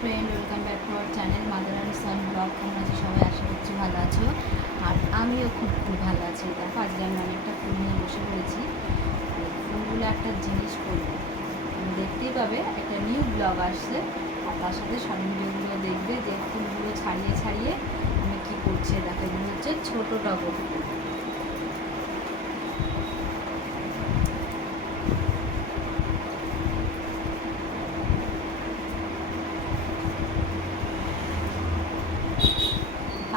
Friend welcome back to our channel mother and son blog কেমন আছে সবাই আশা করছি ভালো আছো, আর আমিও খুব খুব ভালো আছি। দেখো, আজকে আমি অনেকটা ফুল নিয়ে বসে পড়েছি। ফুলগুলো একটা জিনিস করব দেখতেই পাবে, একটা নিউ ব্লগ আসছে। আর তার সাথে শর্ট ভিডিওগুলো দেখবে যে ফুলগুলো ছাড়িয়ে ছাড়িয়ে আমি কী করছি। দেখো, এগুলো হচ্ছে ছোটো টগর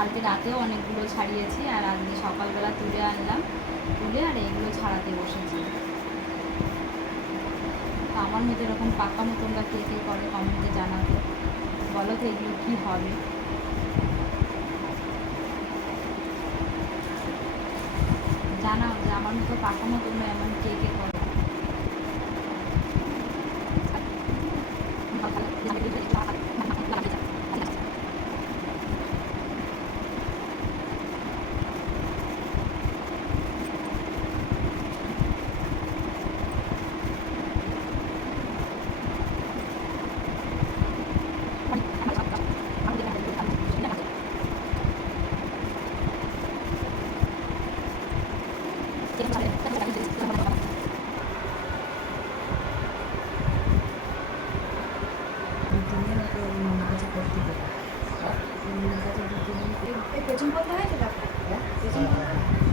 কালকে রাতেও অনেকগুলো ছাড়িয়েছি আর আজকে সকালবেলা তুলে আনলাম। তুলে আর এগুলো ছাড়াতে বসেছি। তো আমার মতো এরকম পাকা মতনটা কে কে করে কমেন্টে জানাবে। বলো তো এগুলো কী হবে? জানাও যে আমার মতো পাকা মতন 요즘 뻔뻔해지다 요즘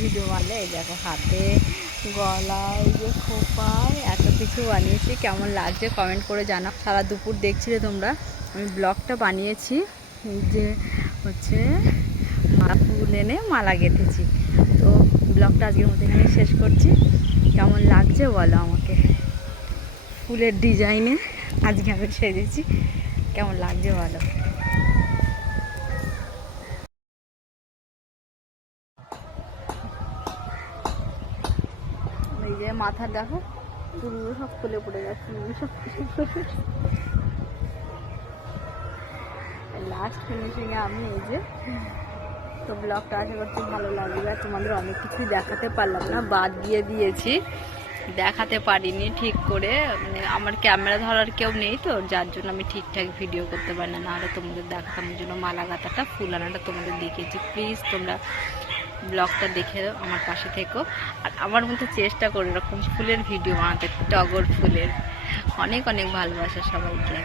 ভিডিও দেখো, হাতে গলায় যে খোপায় এত কিছু বানিয়েছি। কেমন লাগছে কমেন্ট করে জানাও। সারা দুপুর দেখছিলে তোমরা? আমি ব্লগটা বানিয়েছি। যে হচ্ছে ফুল এনে মালা গেঁথেছি। তো ব্লগটা আজকের মতো এখানে শেষ করছি। কেমন লাগছে বলো আমাকে? ফুলের ডিজাইনে আজকে আমি সেজেছি। কেমন লাগছে বলো? এই যে মাথা দেখো, চুলগুলো সব খুলে পড়ে যাচ্ছে সব লাস্ট ফিনিশিংয়ে আমি এই যে তো ব্লগটা আশা করছি ভালো লাগবে। তোমাদের অনেক কিছুই দেখাতে পারলাম না, বাদ দিয়ে দিয়েছি। দেখাতে পারিনি ঠিক করে মানে আমার ক্যামেরা ধরার কেউ নেই তো, যার জন্য আমি ঠিকঠাক ভিডিও করতে পারি না। নাহলে তোমাদের ওই জন্য মালা গাঁথাটা ফুল আনাটা তোমাদের দেখিয়েছি। প্লিজ তোমরা ব্লগটা দেখে আমার পাশে থেকো। আর আমার মতো চেষ্টা করে এরকম ফুলের ভিডিও বানাতে, টগর ফুলের। অনেক অনেক ভালোবাসা সবাইকে।